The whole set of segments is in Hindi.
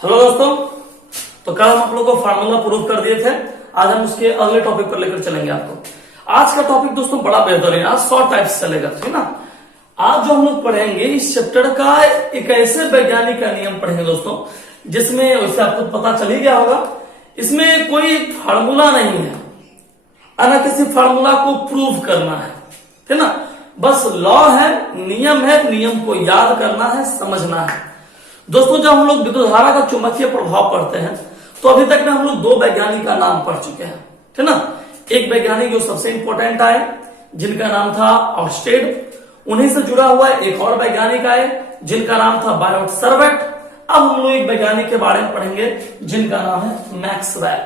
हेलो दोस्तों, तो कल हम आप लोगों को फार्मूला प्रूव कर दिए थे। आज हम उसके अगले टॉपिक पर लेकर चलेंगे आपको। आज का टॉपिक दोस्तों बड़ा बेहतरीन, आज 100 टाइप्स चलेगा, ठीक ना। आज जो हम लोग पढ़ेंगे इस चैप्टर का एक ऐसे वैज्ञानिक का नियम पढ़ेंगे दोस्तों, जिसमें वैसे आपको पता चल ही गया होगा, इसमें कोई फार्मूला नहीं है, ना किसी फार्मूला को प्रूव करना है, ठीक ना। बस लॉ है, नियम को याद करना है, समझना है। दोस्तों जब हम लोग विद्युत धारा का चुंबकीय प्रभाव पढ़ते हैं तो अभी तक में हम लोग दो वैज्ञानिक का नाम पढ़ चुके हैं, ठीक ना। एक वैज्ञानिक जो सबसे इंपॉर्टेंट आए, जिनका नाम था ऑर्स्टेड। उन्हीं से जुड़ा हुआ एक और वैज्ञानिक आए जिनका नाम था बायोट सर्वेट। अब हम लोग एक वैज्ञानिक के बारे में पढ़ेंगे जिनका नाम है मैक्सवेल।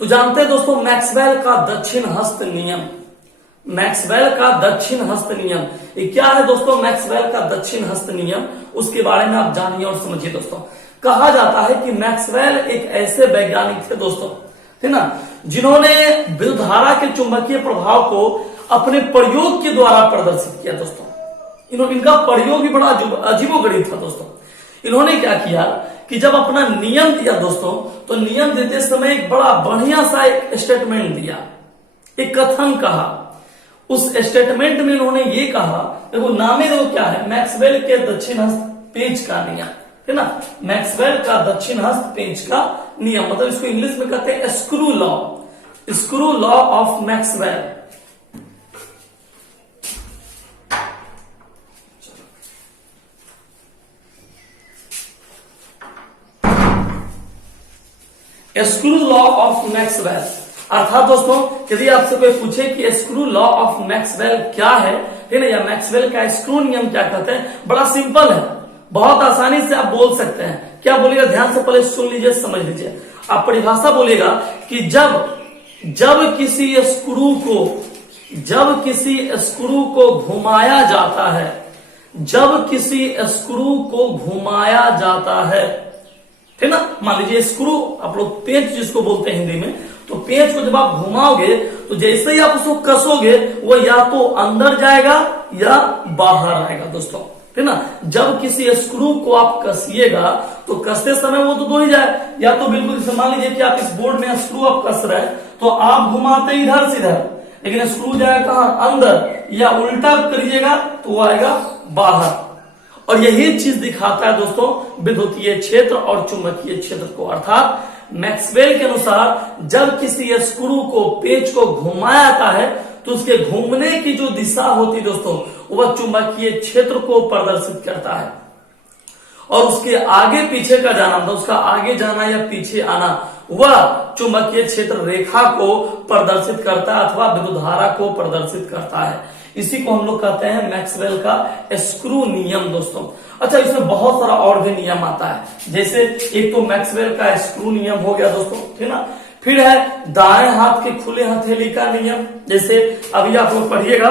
तो जानते हैं दोस्तों मैक्सवेल का दक्षिण हस्त नियम। मैक्सवेल का दक्षिण हस्त नियम ये क्या है दोस्तों? मैक्सवेल का दक्षिण हस्त नियम, उसके बारे में आप जानिए और समझिए दोस्तों। कहा जाता है कि मैक्सवेल एक ऐसे वैज्ञानिक थे दोस्तों, है ना, जिन्होंने विद्युत धारा के चुंबकीय प्रभाव को अपने प्रयोग के द्वारा प्रदर्शित किया दोस्तों। इनका प्रयोग भी बड़ा अजीबोगरीब था दोस्तों। इन्होंने क्या किया कि जब अपना नियम दिया दोस्तों, तो नियम देते समय एक बड़ा बढ़िया सा एक स्टेटमेंट दिया, एक कथन कहा। उस स्टेटमेंट में इन्होंने ये कहा, देखो नामे देखो क्या है, मैक्सवेल के दक्षिण हस्त पेंच का नियम, है ना। मैक्सवेल का दक्षिण हस्त पेंच का नियम, मतलब इसको इंग्लिश में कहते हैं screw law, screw law of Maxwell. Screw law of Maxwell अर्थात दोस्तों यदि आपसे कोई पूछे कि स्क्रू लॉ ऑफ मैक्सवेल क्या है, ठीक है, या मैक्सवेल का स्क्रू नियम क्या कहते हैं, बड़ा सिंपल है, बहुत आसानी से आप बोल सकते हैं। क्या बोलिएगा, ध्यान से पहले सुन लीजिए, समझ लीजिए। आप परिभाषा बोलिएगा कि जब किसी स्क्रू को घुमाया जाता है, जब किसी स्क्रू को घुमाया जाता है, ठीक ना। मान लीजिए स्क्रू, आप लोग पेंच जिसको बोलते हैं हिंदी में, तो पेंच को जब आप घुमाओगे तो जैसे ही आप उसको कसोगे वो या तो अंदर जाएगा या बाहर आएगा दोस्तों, ठीक ना। जब किसी स्क्रू को आप कसिएगा तो कसते समय वो तो दो ही जाए, या तो बिल्कुल जैसे मान लीजिए कि आप इस बोर्ड में स्क्रू आप कस रहे हैं तो आप घुमाते इधर से इधर, लेकिन स्क्रू जाएगा कहां, अंदर, या उल्टा करिएगा तो वो आएगा बाहर। और यही चीज दिखाता है दोस्तों विद्युतीय क्षेत्र और चुंबकीय क्षेत्र को। अर्थात मैक्सवेल के अनुसार जब किसी स्क्रू को, पेंच को घुमाया जाता है तो उसके घूमने की जो दिशा होती है दोस्तों, वह चुंबकीय क्षेत्र को प्रदर्शित करता है। और उसके आगे पीछे का जाना, मतलब उसका आगे जाना या पीछे आना, वह चुंबकीय क्षेत्र रेखा को प्रदर्शित करता है अथवा विद्युत धारा को प्रदर्शित करता है। इसी को हम लोग कहते हैं मैक्सवेल का स्क्रू नियम दोस्तों। अच्छा, इसमें बहुत सारा और भी नियम आता है, जैसे एक तो मैक्सवेल का स्क्रू नियम हो गया दोस्तों, ठीक ना। फिर है दाएं हाथ के खुले हथेली का नियम। जैसे अभी आप लोग पढ़िएगा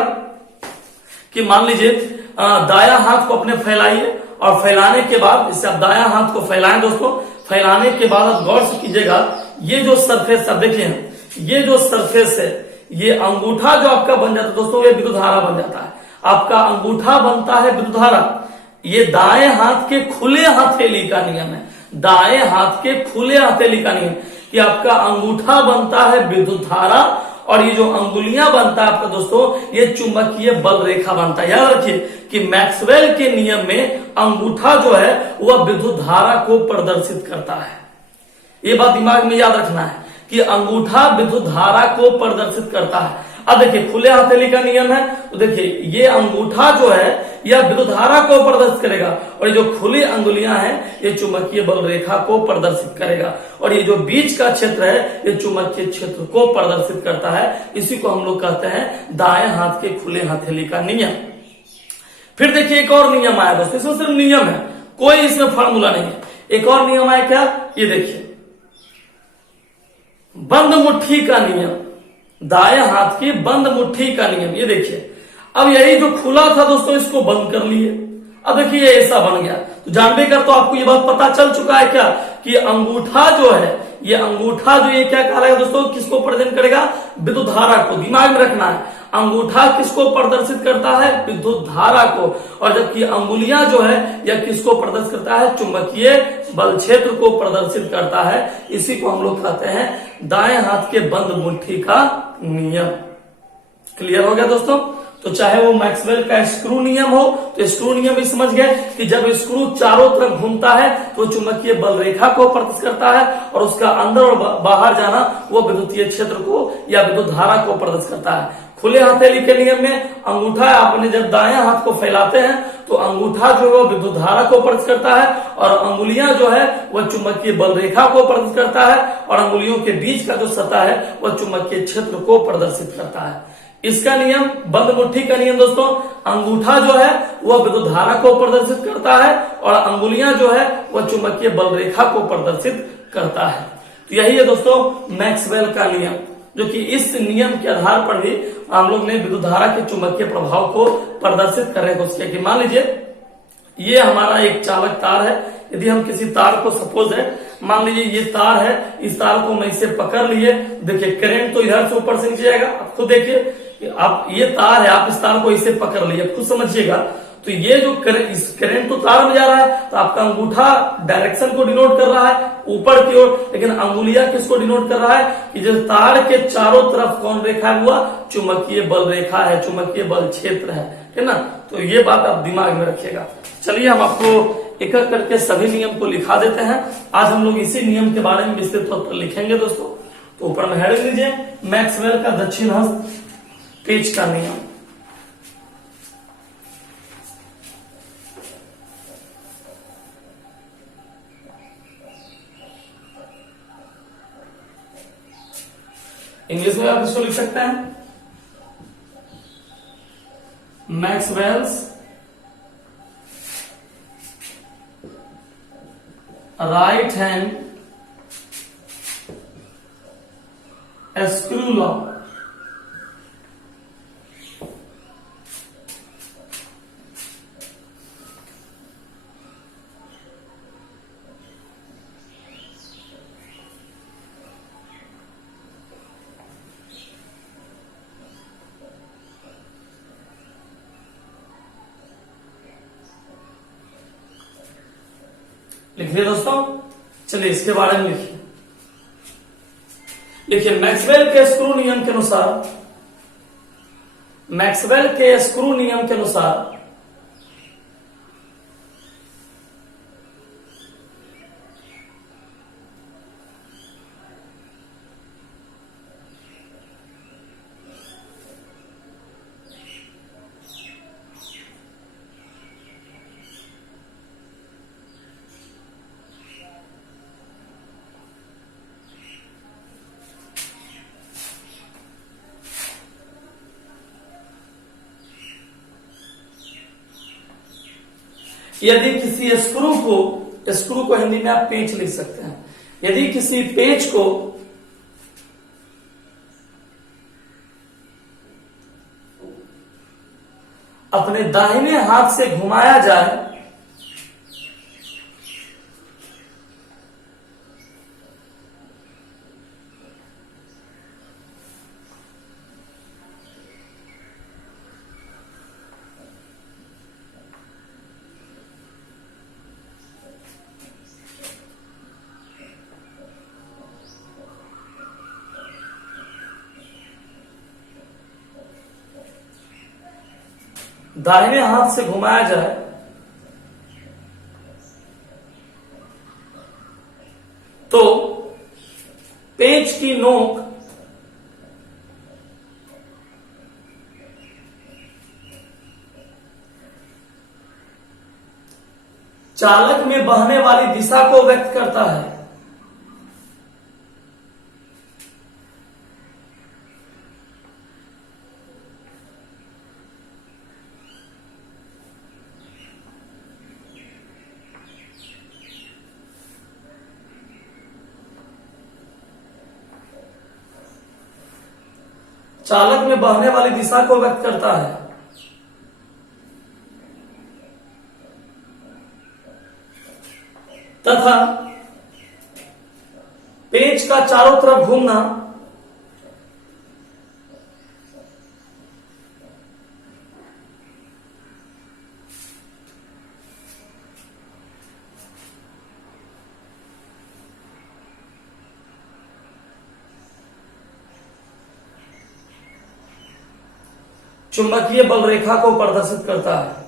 कि मान लीजिए दायां हाथ को अपने फैलाइए, और फैलाने के बाद, इससे आप दायां हाथ को फैलाएं दोस्तों, फैलाने के बाद आप गौर से कीजिएगा, ये जो सरफेस आप देखिए, ये जो सरफेस है, ये अंगूठा जो आपका बन जाता है दोस्तों, ये विद्युत धारा बन जाता है। आपका अंगूठा बनता है विद्युत धारा। ये दाएं हाथ के खुले हथेली का नियम है, दाएं हाथ के खुले हथेली का नियम, कि आपका अंगूठा बनता है विद्युत धारा, और ये जो अंगुलियां बनता है आपका दोस्तों, ये चुंबकीय बल रेखा बनता है। याद रखिए कि मैक्सवेल के नियम में अंगूठा जो है वह विद्युत धारा को प्रदर्शित करता है। ये बात दिमाग में याद रखना है कि अंगूठा विद्युत धारा को प्रदर्शित करता है। अब देखिए खुले हथेली का नियम है, तो देखिए ये अंगूठा जो है यह विद्युत धारा को प्रदर्शित करेगा, और ये जो खुली अंगुलियां हैं ये चुंबकीय बल रेखा को प्रदर्शित करेगा, और ये जो बीच का क्षेत्र है ये चुंबकीय क्षेत्र को प्रदर्शित करता है। इसी को हम लोग कहते हैं दाएं हाथ के खुले हथेली का नियम। फिर देखिए एक और नियम आया दोस्तों, इसमें सिर्फ नियम है, कोई इसमें फॉर्मूला नहीं है। एक और नियम आया क्या, ये देखिए बंद मुट्ठी का नियम, दाएं हाथ की बंद मुट्ठी का नियम। ये देखिए अब यही जो खुला था दोस्तों इसको बंद कर लिए, अब देखिए ये ऐसा बन गया। तो जानबे कर तो आपको ये बात पता चल चुका है क्या कि अंगूठा जो है, ये अंगूठा जो ये क्या कहलाएगा दोस्तों, किसको प्रेजेंट करेगा, विद्युत धारा को। दिमाग में रखना है, अंगूठा किसको प्रदर्शित करता है? विद्युत धारा को। और जबकि अंगुलियां जो है यह किसको प्रदर्शित करता है? चुंबकीय बल क्षेत्र को प्रदर्शित करता है। इसी को हम लोग कहते हैं दाएं हाथ के बंद मुट्ठी का नियम। क्लियर हो गया दोस्तों? तो चाहे वो मैक्सवेल का स्क्रू नियम हो, तो स्क्रू नियम भी समझ गए कि जब स्क्रू चारों तरफ घूमता है तो चुंबकीय बल रेखा को प्रदर्शित करता है, और उसका अंदर और बाहर जाना वो विद्युतीय क्षेत्र को या विद्युत धारा को प्रदर्शित करता है। खुले हथेली के नियम में अंगूठा आपने जब दाएं हाथ को फैलाते हैं तो अंगूठा जो है विद्युत धारा को प्रदर्शित करता है, और अंगुलियां जो है वह चुंबकीय बल रेखा को प्रदर्शित करता है, और अंगुलियों के बीच का जो सतह है वह चुंबकीय क्षेत्र को प्रदर्शित करता है। इसका नियम, बंद मुट्ठी का नियम दोस्तों, अंगूठा जो है वह विद्युत धारा को प्रदर्शित करता है, और अंगुलियां जो है वह चुंबकीय बल रेखा को प्रदर्शित करता है। तो यही है दोस्तों मैक्सवेल का नियम, जो कि इस नियम के आधार पर भी हम लोग ने विद्युत धारा के चुंबकीय प्रभाव को प्रदर्शित करने की कोशिश किया। कि मान लीजिए ये हमारा एक चालक तार है, यदि हम किसी तार को सपोज है, मान लीजिए ये तार है, इस तार को मैं इसे पकड़ लिए, देखिए करंट तो इधर से ऊपर से नीचे जाएगा। आप खुद देखिए, आप ये तार है, आप इस तार को इसे पकड़ लिए, खुद समझिएगा। तो ये जो करंट तो तार में जा रहा है, तो आपका अंगूठा डायरेक्शन को डिनोट कर रहा है ऊपर की ओर, लेकिन अंगुलियां किसको डिनोट कर रहा है कि जो तार के चारों तरफ कौन रेखा हुआ? चुंबकीय बल रेखा है, चुंबकीय बल क्षेत्र है, ठीक ना? तो ये बात आप दिमाग में रखिएगा। चलिए हम आपको एक एक करके सभी नियम को लिखा देते हैं। आज हम लोग इसी नियम के बारे में विस्तृत तौर पर लिखेंगे दोस्तों। तो ऊपर में हेडिंग लीजिए, मैक्सवेल का दक्षिण हस्त पेच का नियम। इंग्लिश में आप इसको लिख सकते हैं Maxwell's right hand screw law. लिखिए दोस्तों, चलिए इसके बारे में लिखिए। देखिए मैक्सवेल के स्क्रू नियम के अनुसार, मैक्सवेल के स्क्रू नियम के अनुसार यदि किसी स्क्रू को हिंदी में आप पेंच लिख सकते हैं, यदि किसी पेंच को अपने दाहिने हाथ से घुमाया जाए दाहिने हाथ से घुमाया जाए तो पेंच की नोक चालक में बहने वाली दिशा को व्यक्त करता है। चालक में बहने वाली दिशा को व्यक्त करता है। तथा पेंच का चारों तरफ घूमना चुंबकीय बल रेखा को प्रदर्शित करता है।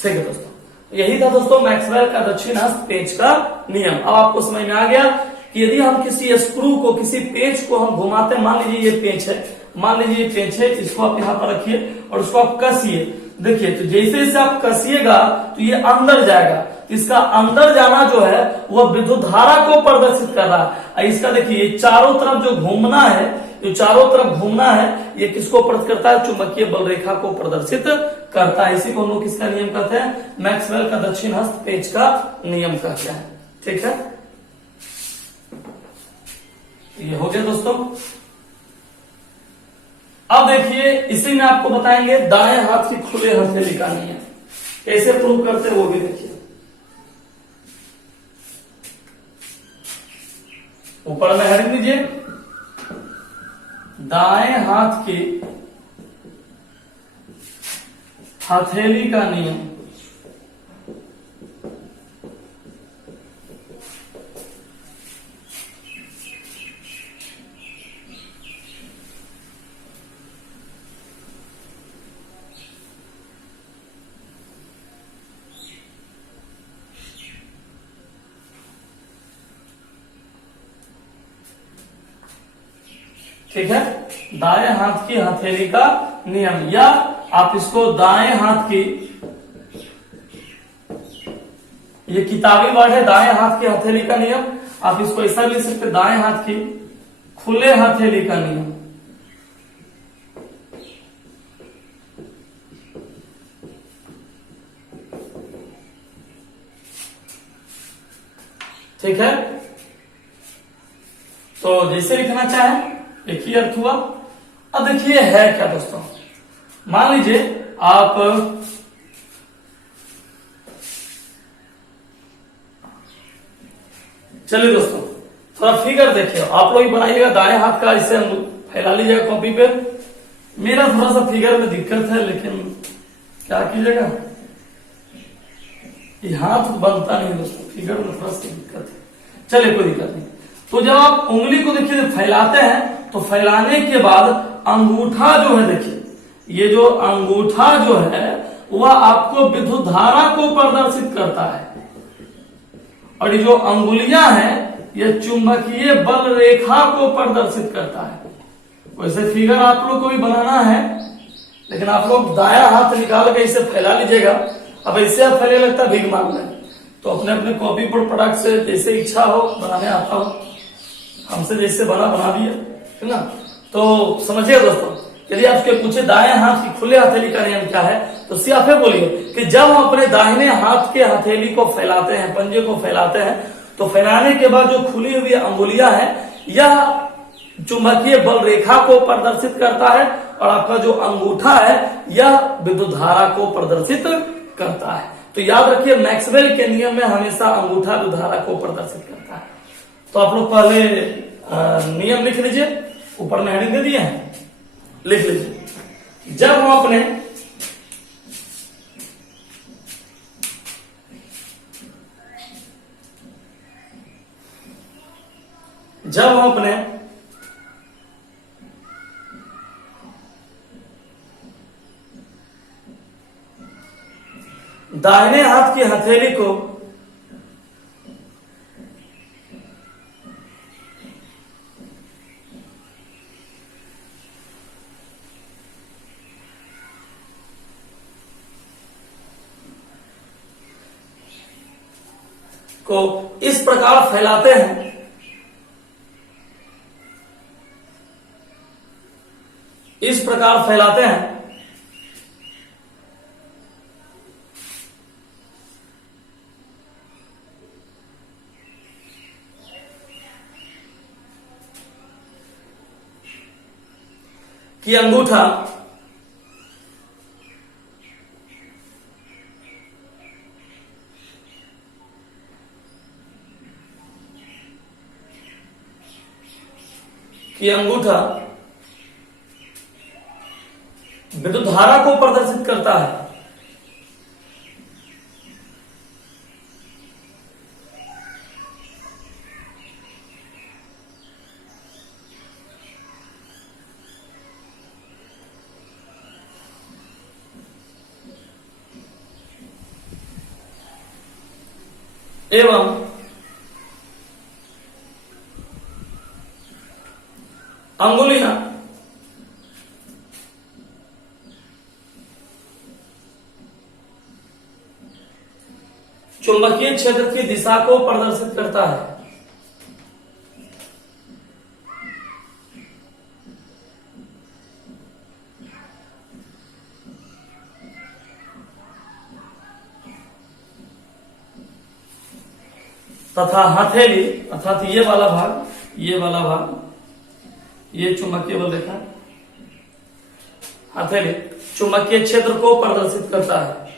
ठीक है दोस्तों, यही था दोस्तों मैक्सवेल का दक्षिण हस्त पेंच का नियम। अब आपको समझ में आ गया कि यदि हम किसी स्क्रू को, किसी पेंच को हम घुमाते हैं, मान लीजिए ये पेंच है, मान लीजिए ये पेंच है, इसको आप यहाँ पर रखिए और उसको आप कसिए। देखिए, तो जैसे जैसे आप कसिएगा तो ये अंदर जाएगा, तो इसका अंदर जाना जो है वह विद्युत धारा को प्रदर्शित कर रहा है। इसका देखिए चारों तरफ जो घूमना है, जो चारों तरफ घूमना है, ये किसको प्रदर्शित करता है? चुंबकीय बल रेखा को प्रदर्शित करता है। इसी को हम लोग किसका नियम कहते हैं? मैक्सवेल का दक्षिण हस्त पेंच का नियम कहते हैं। ठीक है, ये हो गया दोस्तों। अब देखिए, इसी में आपको बताएंगे दाएं हाथ की खुले हथेली का नियम कैसे प्रूव करते हैं, वो भी देखिए। ऊपर में हेडिंग दीजिए, दाएं हाथ की हथेली का नियम। ठीक है, दाएं हाथ की हथेली का नियम, या आप इसको दाएं हाथ की, ये किताबी वर्ड है दाएं हाथ की हथेली का नियम, आप इसको ऐसा लिख सकते, दाएं हाथ की खुले हथेली का नियम। ठीक है, तो जैसे लिखना चाहे एक ही अर्थ हुआ। अब देखिए है क्या दोस्तों, मान लीजिए आप चलिए दोस्तों थोड़ा फिगर देखिए, आप लोग बनाइएगा दाएं हाथ का, इसे फैला लीजिएगा कॉपी पे। मेरा थोड़ा सा फिगर में दिक्कत है, लेकिन क्या कीजिएगा, ये हाथ बनता नहीं दोस्तों, फिगर में थोड़ा सा दिक्कत है। चलिए कोई दिक्कत नहीं। तो जब आप उंगली को देखिए फैलाते हैं, तो फैलाने के बाद अंगूठा जो है, देखिए ये जो अंगूठा जो है वह आपको विद्युत धारा को प्रदर्शित करता है, और ये जो अंगुलियां हैं ये चुंबकीय बल रेखा को प्रदर्शित करता है। वैसे फिगर आप लोग को भी बनाना है, लेकिन आप लोग दाया हाथ निकाल के इसे फैला लीजिएगा। अब ऐसे आप फैले लगता है भीख मांग रहे हैं, तो अपने अपने कॉपी पर प्रोडक्ट से जैसे इच्छा हो बनाने आता हो, हमसे जैसे बना दिया, है ना। तो समझिए दोस्तों, यदि आपके पूछे दाएं हाथ की खुले हथेली का नियम क्या है, तो सियाफे बोलिए कि जब हम अपने दाहिने हाथ के हथेली को फैलाते हैं, पंजे को फैलाते हैं, तो फैलाने के बाद जो खुली हुई अंगुलियां हैं यह चुंबकीय बल रेखा को प्रदर्शित करता है, और आपका जो अंगूठा है यह विद्युत धारा को प्रदर्शित करता है। तो याद रखिए मैक्सवेल के नियम में हमेशा अंगूठा विद्युत धारा को प्रदर्शित करता है। तो आप लोग पहले नियम लिख लीजिए, ऊपर में हेडिंग दे दिए हैं, लिख लीजिए। जब हम अपने दाहिने हाथ की हथेली को इस प्रकार फैलाते हैं, इस प्रकार फैलाते हैं कि अंगूठा विद्युत धारा को प्रदर्शित करता है। एवं अंगुलियां चुंबकीय क्षेत्र की दिशा को प्रदर्शित करता है। तथा हथेली अर्थात ये वाला भाग ये चुंबकीय बल रेखा, हथेली चुंबकीय क्षेत्र को प्रदर्शित करता है।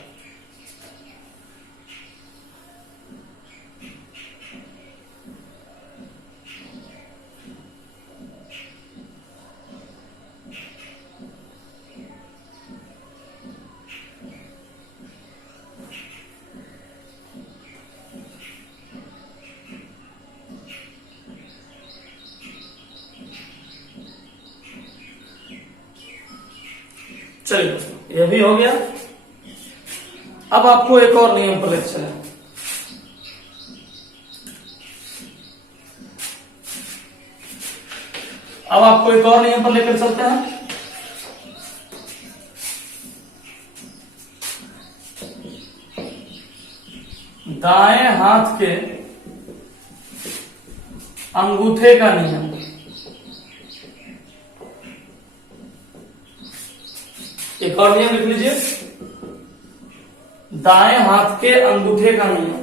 चलिए दोस्तों, यह भी हो गया। अब आपको एक और नियम पर लेकर चलें। अब आपको एक और नियम पर लेकर चलते हैं। दाएं हाथ के अंगूठे का नियम। एक और नियम लिख लीजिए, दाएं हाथ के अंगूठे का नियम।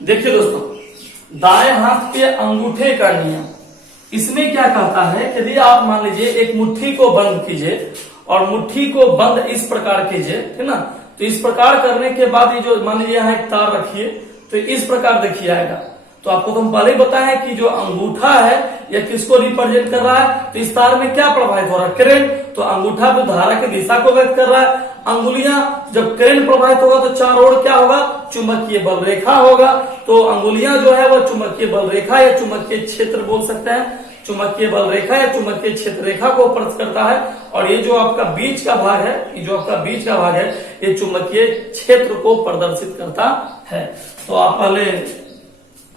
देखिए दोस्तों, दाएं हाथ के अंगूठे का नियम, इसमें क्या कहता है, यदि आप मान लीजिए एक मुट्ठी को बंद कीजिए और मुट्ठी को बंद इस प्रकार कीजिए, है ना, तो इस प्रकार करने के बाद ये जो मान लीजिए यहाँ एक तार रखिए तो इस प्रकार देखिए आएगा। तो आपको तो हम पहले ही बताया है कि जो अंगूठा है यह किसको रिप्रेजेंट कर रहा है, तो इस तार में क्या प्रभावित हो रहा है, करंट। तो अंगूठा तो धारा की दिशा को व्यक्त कर रहा है। अंगुलियां जब करंट प्रभावित होगा तो चारों ओर क्या होगा, चुंबकीय बल रेखा होगा। तो अंगुलियां जो है वह चुंबकीय बल रेखा या चुंबकीय क्षेत्र बोल सकते हैं, चुंबकीय बल रेखा या चुंबकीय क्षेत्र रेखा को प्रदर्शित करता है। और ये जो आपका बीच का भाग है, ये जो आपका बीच का भाग है, ये चुंबकीय क्षेत्र को प्रदर्शित करता है। तो आप पहले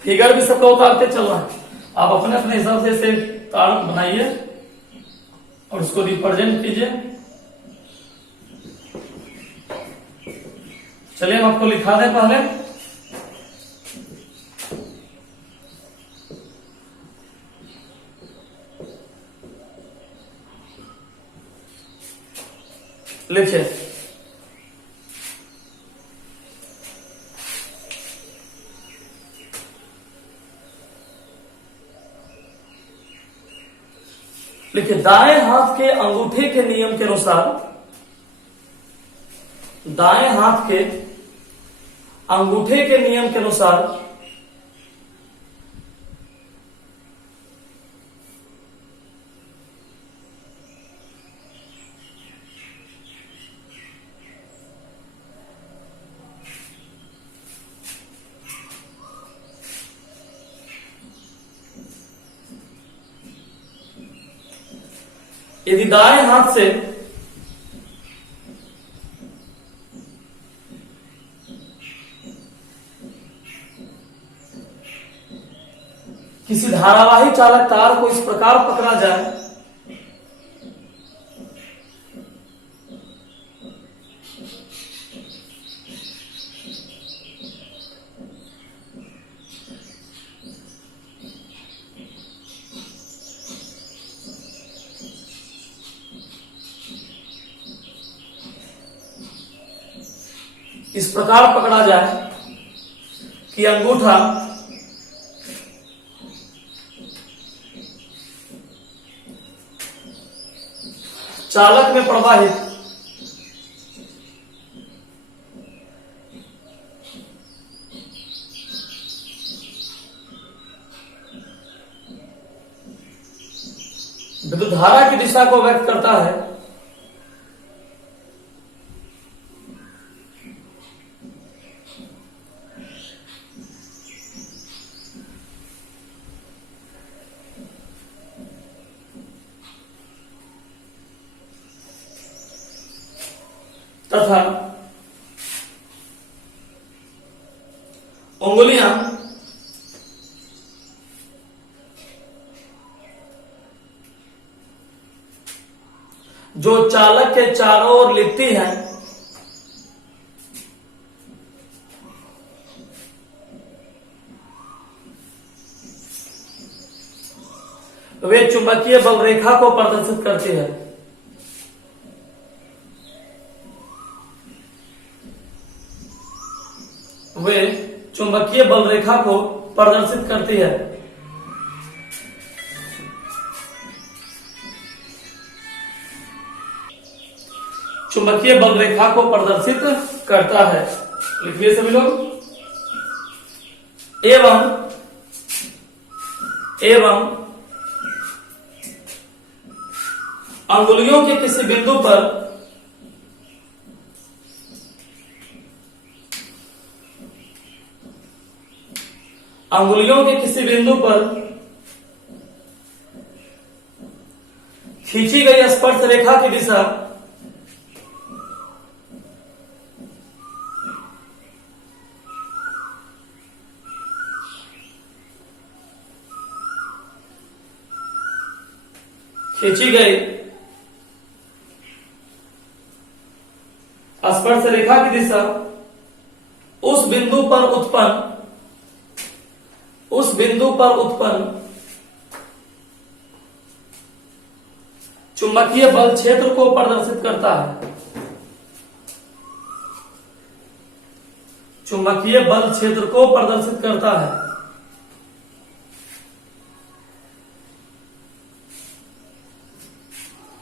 फिगर भी सबका उतारते चल रहा है, आप अपने अपने हिसाब से इसे तार बनाइए और उसको रिप्रेजेंट कीजिए। चलिए हम आपको लिखा दें पहले। लिखिए, लिखिए दाएं हाथ के अंगूठे के नियम के अनुसार, दाएं हाथ के अंगूठे के नियम के अनुसार यदि दाएं हाथ से किसी धारावाही चालक तार को इस प्रकार पकड़ा जाए इस प्रकार पकड़ा जाए कि अंगूठा चालक में प्रवाहित विद्युत धारा की दिशा को व्यक्त करता है। तथा उंगलियां जो चालक के चारों ओर लिखती हैं, वे चुंबकीय बल रेखा को प्रदर्शित करती है। वे चुंबकीय बल रेखा को प्रदर्शित करती है। चुंबकीय बल रेखा को प्रदर्शित करता है। लिखिए सभी लोग। एवं अंगुलियों के किसी बिंदु पर खींची गई स्पर्श रेखा की दिशा खींची गई स्पर्श रेखा की दिशा उस बिंदु पर उत्पन्न चुंबकीय बल क्षेत्र को प्रदर्शित करता है। चुंबकीय बल क्षेत्र को प्रदर्शित करता है।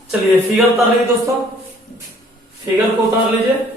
चलिए फिगर उतार लीजिए दोस्तों, फिगर को उतार लीजिए।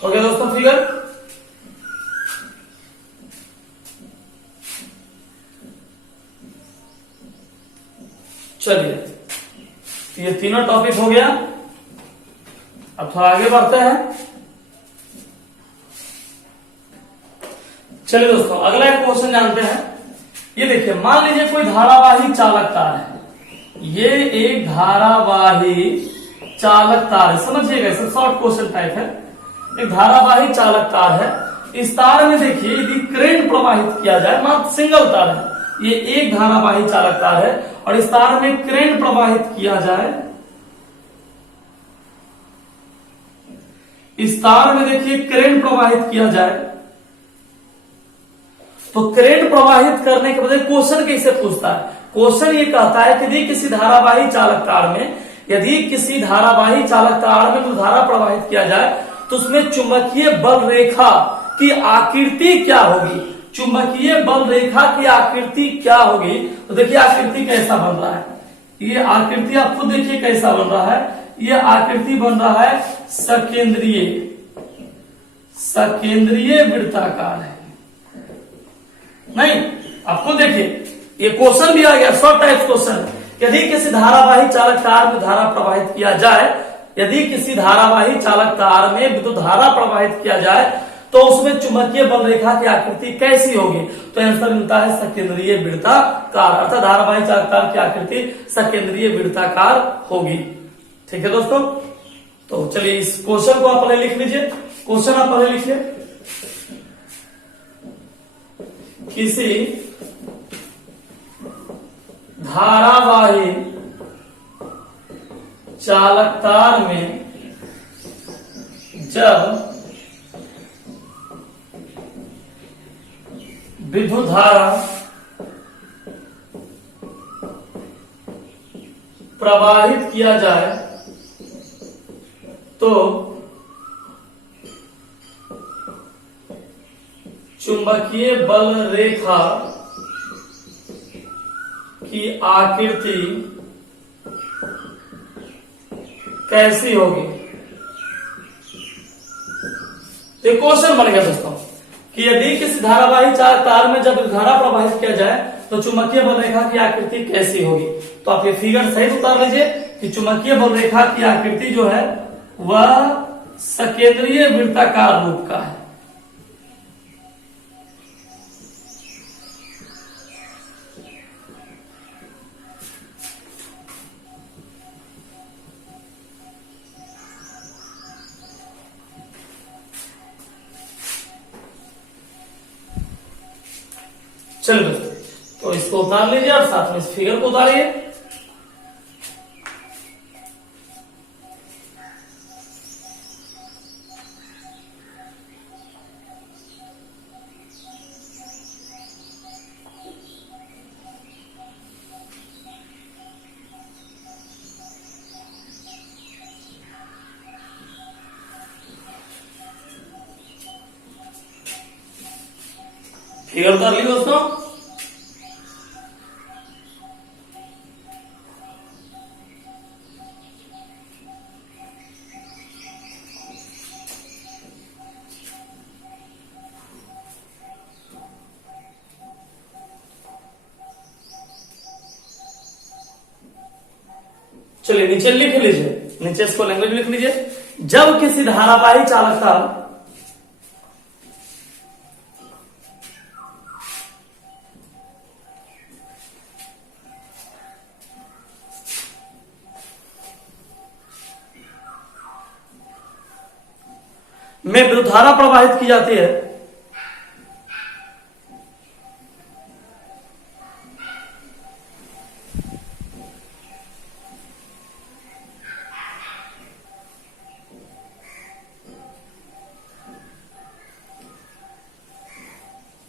हो गया दोस्तों फिगर। चलिए ये तीनों टॉपिक हो गया। अब थोड़ा आगे बढ़ते हैं। चलिए दोस्तों अगला एक क्वेश्चन जानते हैं। ये देखिए, मान लीजिए कोई धारावाही चालक तार है। ये एक धारावाही चालक तार है, समझिएगा, इसे शॉर्ट क्वेश्चन टाइप है। एक धारावाही चालक तार है। इस तार में देखिए यदि करंट प्रवाहित किया जाए, मात्र सिंगल तार है, ये एक धारावाही चालक तार है, और इस तार में करंट प्रवाहित किया जाए, इस तार में देखिए करंट प्रवाहित किया जाए, तो करंट प्रवाहित करने के बजाय क्वेश्चन कैसे पूछता है? क्वेश्चन ये कहता है कि यदि किसी धारावाही चालक तार में तो धारा प्रवाहित किया जाए तो उसमें चुंबकीय बल रेखा की आकृति क्या होगी? चुंबकीय बल रेखा की आकृति क्या होगी? तो देखिए आकृति कैसा बन रहा है। ये आकृति आप खुद देखिए कैसा बन रहा है। ये आकृति बन रहा है सकेंद्रीय वृत्ताकार है। नहीं, आपको देखिए ये क्वेश्चन भी आ गया, शॉर्ट टाइप क्वेश्चन। यदि किसी धारावाही चालक तार में धारा प्रवाहित किया जाए, यदि किसी धारावाही चालक तार में विद्युत धारा प्रवाहित किया जाए तो उसमें चुंबकीय बल रेखा की आकृति कैसी होगी? तो आंसर मिलता है सकेंद्रीय वृत्ताकार, अर्थात धारावाही चालक तार की आकृति सकेंद्रीय वृत्ताकार होगी। ठीक है दोस्तों, तो चलिए इस क्वेश्चन को आप पहले लिख लीजिए। क्वेश्चन आप पहले लिखिए। किसी धारावाही चालक तार में जब विद्युत धारा प्रवाहित किया जाए तो चुंबकीय बल रेखा की आकृति कैसी होगी। तो क्वेश्चन बन गया दोस्तों कि यदि किसी धारावाही तार में जब धारा प्रवाहित किया जाए तो चुंबकीय बल रेखा की आकृति कैसी होगी। तो आप ये फिगर सही उतार लीजिए कि चुंबकीय बल रेखा की आकृति जो है वह सकेंद्रीय वृत्ताकार रूप का है। चलिए दोस्तों, तो इसको उतार लीजिए और साथ में इस फिगर को उतारिए। फिगर उतार ली दोस्तों। चलिए नीचे लिख लीजिए, नीचे इसको लैंग्वेज लिख लीजिए। जब किसी धारावाही चालक तार में विद्युत धारा प्रवाहित की जाती है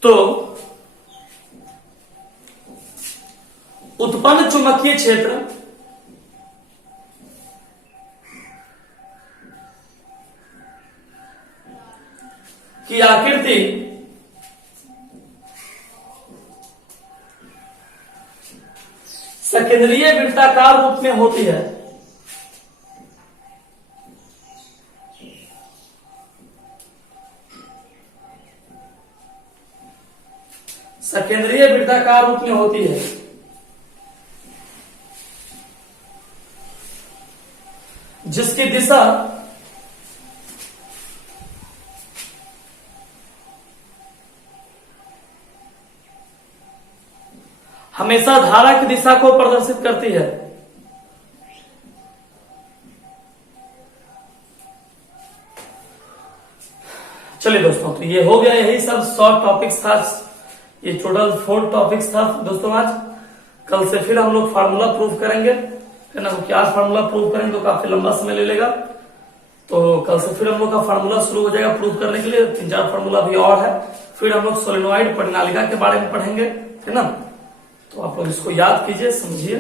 तो उत्पन्न चुंबकीय क्षेत्र की आकृति सकेंद्रीय वृत्ताकार रूप में होती है। सकेंद्रीय वृत्ताकार रूप में होती है जिसकी दिशा हमेशा धारा की दिशा को प्रदर्शित करती है। चलिए दोस्तों, तो ये हो गया, यही सब शॉर्ट टॉपिक्स था। ये टोटल 4 टॉपिक्स था दोस्तों आज। कल से फिर हम लोग फार्मूला प्रूफ करेंगे, है ना, क्योंकि आज फार्मूला प्रूफ करेंगे तो काफी लंबा समय ले लेगा। तो कल से फिर हम लोग का फार्मूला शुरू हो जाएगा प्रूफ करने के लिए। 3-4 फार्मूला भी और है। फिर हम लोग सोलेनोइड परिनालिका के बारे में पढ़ेंगे, है ना। तो आप लोग इसको याद कीजिए, समझिए।